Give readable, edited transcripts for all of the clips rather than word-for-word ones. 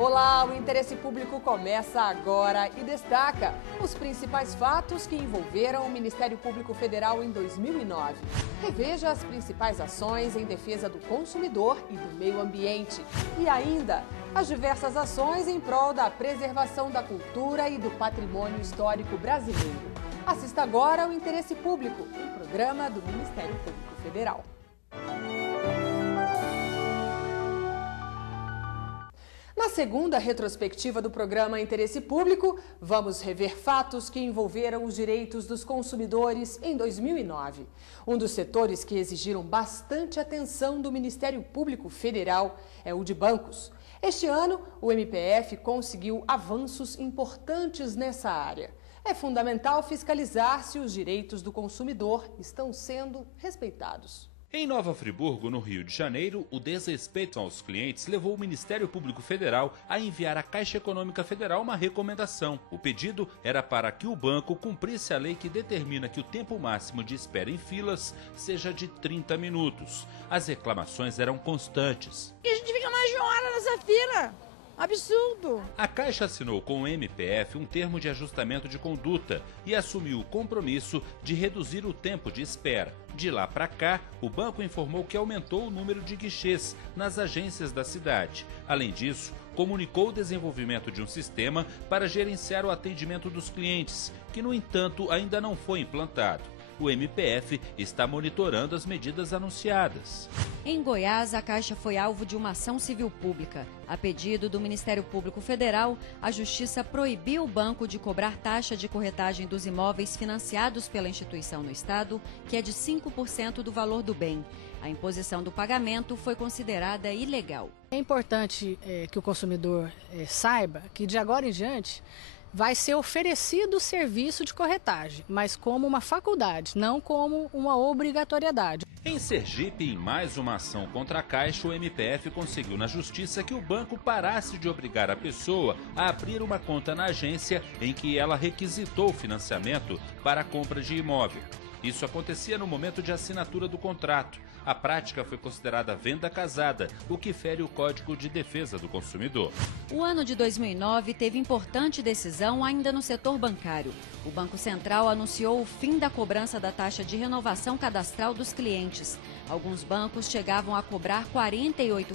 Olá, o Interesse Público começa agora e destaca os principais fatos que envolveram o Ministério Público Federal em 2009. Reveja as principais ações em defesa do consumidor e do meio ambiente. E ainda, as diversas ações em prol da preservação da cultura e do patrimônio histórico brasileiro. Assista agora ao Interesse Público, um programa do Ministério Público Federal. Na segunda retrospectiva do programa Interesse Público, vamos rever fatos que envolveram os direitos dos consumidores em 2009. Um dos setores que exigiram bastante atenção do Ministério Público Federal é o de bancos. Este ano, o MPF conseguiu avanços importantes nessa área. É fundamental fiscalizar se os direitos do consumidor estão sendo respeitados. Em Nova Friburgo, no Rio de Janeiro, o desrespeito aos clientes levou o Ministério Público Federal a enviar à Caixa Econômica Federal uma recomendação. O pedido era para que o banco cumprisse a lei que determina que o tempo máximo de espera em filas seja de 30 minutos. As reclamações eram constantes. E a gente fica mais de uma hora nessa fila. Absurdo! A Caixa assinou com o MPF um termo de ajustamento de conduta e assumiu o compromisso de reduzir o tempo de espera. De lá para cá, o banco informou que aumentou o número de guichês nas agências da cidade. Além disso, comunicou o desenvolvimento de um sistema para gerenciar o atendimento dos clientes, que, no entanto, ainda não foi implantado. O MPF está monitorando as medidas anunciadas. Em Goiás, a Caixa foi alvo de uma ação civil pública. A pedido do Ministério Público Federal, a Justiça proibiu o banco de cobrar taxa de corretagem dos imóveis financiados pela instituição no Estado, que é de 5% do valor do bem. A imposição do pagamento foi considerada ilegal. É importante que o consumidor saiba que, de agora em diante, vai ser oferecido o serviço de corretagem, mas como uma faculdade, não como uma obrigatoriedade. Em Sergipe, em mais uma ação contra a Caixa, o MPF conseguiu na Justiça que o banco parasse de obrigar a pessoa a abrir uma conta na agência em que ela requisitou o financiamento para a compra de imóvel. Isso acontecia no momento de assinatura do contrato. A prática foi considerada venda casada, o que fere o Código de Defesa do Consumidor. O ano de 2009 teve importante decisão ainda no setor bancário. O Banco Central anunciou o fim da cobrança da taxa de renovação cadastral dos clientes. Alguns bancos chegavam a cobrar R$ 48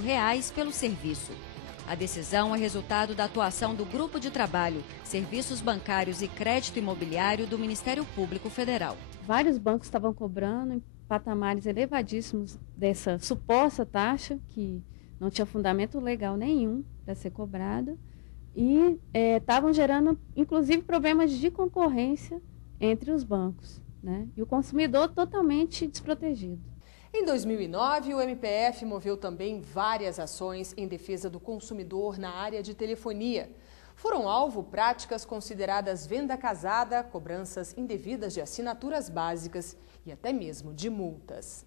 pelo serviço. A decisão é resultado da atuação do Grupo de Trabalho, Serviços Bancários e Crédito Imobiliário do Ministério Público Federal. Vários bancos estavam cobrando em patamares elevadíssimos dessa suposta taxa, que não tinha fundamento legal nenhum para ser cobrada, e estavam gerando, inclusive, problemas de concorrência entre os bancos, né? E o consumidor totalmente desprotegido. Em 2009, o MPF moveu também várias ações em defesa do consumidor na área de telefonia. Foram alvo práticas consideradas venda casada, cobranças indevidas de assinaturas básicas e até mesmo de multas.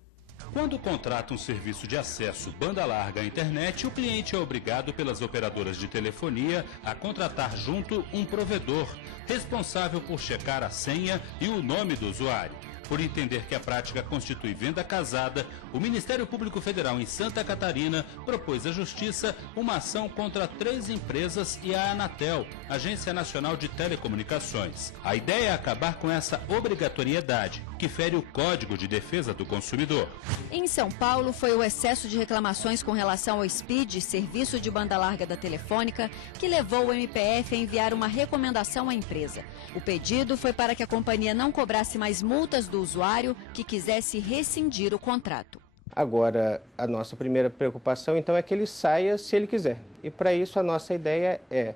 Quando contrata um serviço de acesso banda larga à internet, o cliente é obrigado pelas operadoras de telefonia a contratar junto um provedor, responsável por checar a senha e o nome do usuário. Por entender que a prática constitui venda casada, o Ministério Público Federal em Santa Catarina propôs à Justiça uma ação contra 3 empresas e a Anatel, Agência Nacional de Telecomunicações. A ideia é acabar com essa obrigatoriedade, que fere o Código de Defesa do Consumidor. Em São Paulo, foi o excesso de reclamações com relação ao SPID, serviço de banda larga da Telefônica, que levou o MPF a enviar uma recomendação à empresa. O pedido foi para que a companhia não cobrasse mais multas do usuário que quisesse rescindir o contrato. Agora, a nossa primeira preocupação, então, é que ele saia se ele quiser. E, para isso, a nossa ideia é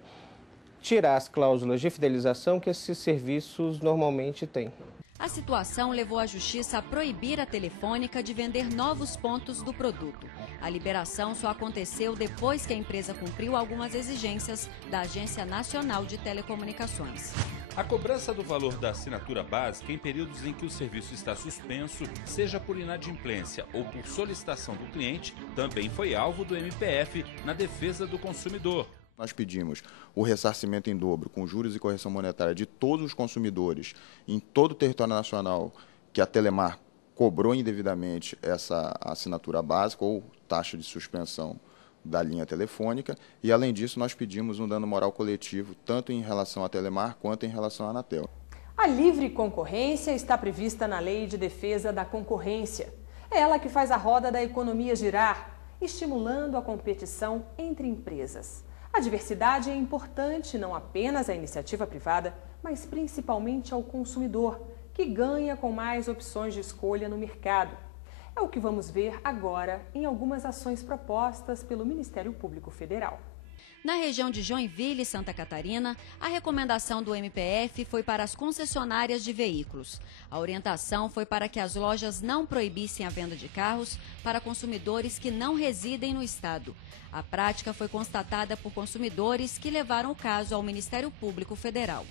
tirar as cláusulas de fidelização que esses serviços normalmente têm. A situação levou a Justiça a proibir a Telefônica de vender novos pontos do produto. A liberação só aconteceu depois que a empresa cumpriu algumas exigências da Agência Nacional de Telecomunicações. A cobrança do valor da assinatura básica em períodos em que o serviço está suspenso, seja por inadimplência ou por solicitação do cliente, também foi alvo do MPF na defesa do consumidor. Nós pedimos o ressarcimento em dobro, com juros e correção monetária, de todos os consumidores em todo o território nacional que a Telemar cobrou indevidamente essa assinatura básica ou taxa de suspensão da linha telefônica, e além disso nós pedimos um dano moral coletivo, tanto em relação à Telemar quanto em relação à Anatel. A livre concorrência está prevista na Lei de Defesa da Concorrência. É ela que faz a roda da economia girar, estimulando a competição entre empresas. A diversidade é importante não apenas à iniciativa privada, mas principalmente ao consumidor, que ganha com mais opções de escolha no mercado. É o que vamos ver agora em algumas ações propostas pelo Ministério Público Federal. Na região de Joinville e Santa Catarina, a recomendação do MPF foi para as concessionárias de veículos. A orientação foi para que as lojas não proibissem a venda de carros para consumidores que não residem no estado. A prática foi constatada por consumidores que levaram o caso ao Ministério Público Federal.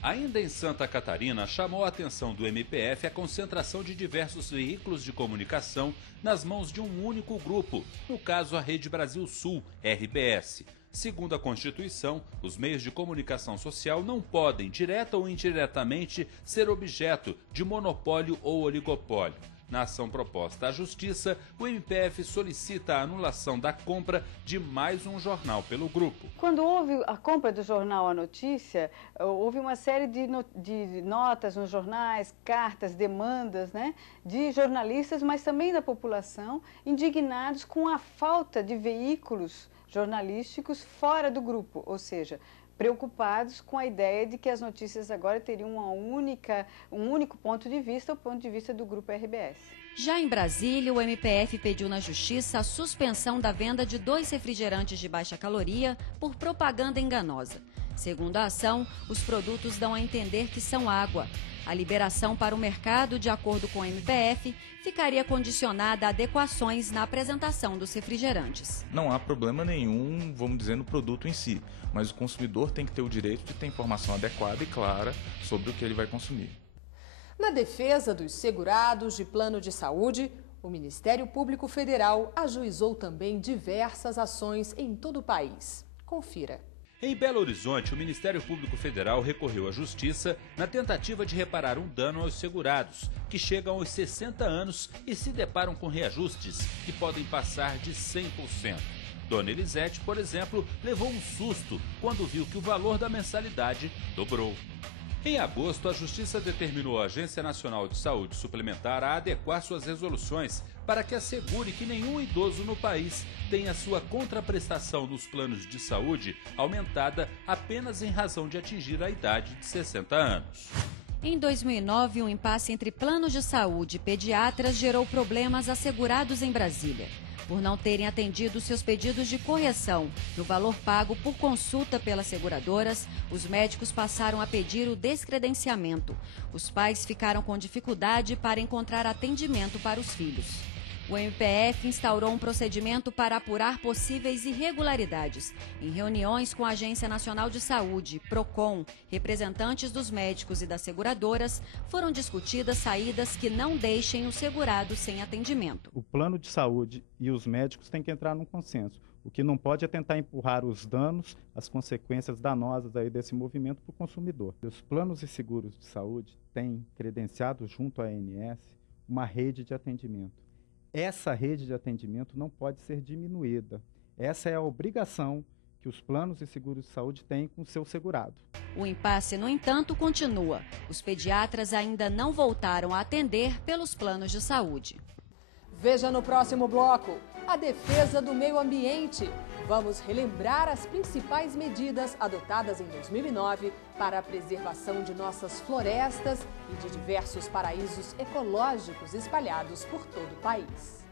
Ainda em Santa Catarina, chamou a atenção do MPF a concentração de diversos veículos de comunicação nas mãos de um único grupo, no caso a Rede Brasil Sul, RBS. Segundo a Constituição, os meios de comunicação social não podem, direta ou indiretamente, ser objeto de monopólio ou oligopólio. Na ação proposta à Justiça, o MPF solicita a anulação da compra de mais um jornal pelo grupo. Quando houve a compra do jornal A Notícia, houve uma série de notas nos jornais, cartas, demandas, né, de jornalistas, mas também da população, indignados com a falta de veículos jornalísticos fora do grupo, ou seja, preocupados com a ideia de que as notícias agora teriam um único ponto de vista, o ponto de vista do Grupo RBS. Já em Brasília, o MPF pediu na Justiça a suspensão da venda de 2 refrigerantes de baixa caloria por propaganda enganosa. Segundo a ação, os produtos dão a entender que são água. A liberação para o mercado, de acordo com o MPF, ficaria condicionada a adequações na apresentação dos refrigerantes. Não há problema nenhum, vamos dizer, no produto em si, mas o consumidor tem que ter o direito de ter informação adequada e clara sobre o que ele vai consumir. Na defesa dos segurados de plano de saúde, o Ministério Público Federal ajuizou também diversas ações em todo o país. Confira. Em Belo Horizonte, o Ministério Público Federal recorreu à Justiça na tentativa de reparar um dano aos segurados, que chegam aos 60 anos e se deparam com reajustes que podem passar de 100%. Dona Elisete, por exemplo, levou um susto quando viu que o valor da mensalidade dobrou. Em agosto, a Justiça determinou a Agência Nacional de Saúde Suplementar a adequar suas resoluções para que assegure que nenhum idoso no país tenha sua contraprestação nos planos de saúde aumentada apenas em razão de atingir a idade de 60 anos. Em 2009, um impasse entre planos de saúde e pediatras gerou problemas a segurados em Brasília. Por não terem atendido seus pedidos de correção no valor pago por consulta pelas seguradoras, os médicos passaram a pedir o descredenciamento. Os pais ficaram com dificuldade para encontrar atendimento para os filhos. O MPF instaurou um procedimento para apurar possíveis irregularidades. Em reuniões com a Agência Nacional de Saúde, PROCON, representantes dos médicos e das seguradoras, foram discutidas saídas que não deixem o segurado sem atendimento. O plano de saúde e os médicos têm que entrar num consenso. O que não pode é tentar empurrar os danos, as consequências danosas aí desse movimento para o consumidor. Os planos e seguros de saúde têm credenciado junto à ANS uma rede de atendimento. Essa rede de atendimento não pode ser diminuída. Essa é a obrigação que os planos e seguros de saúde têm com o seu segurado. O impasse, no entanto, continua. Os pediatras ainda não voltaram a atender pelos planos de saúde. Veja no próximo bloco a defesa do meio ambiente. Vamos relembrar as principais medidas adotadas em 2009 para a preservação de nossas florestas e de diversos paraísos ecológicos espalhados por todo o país.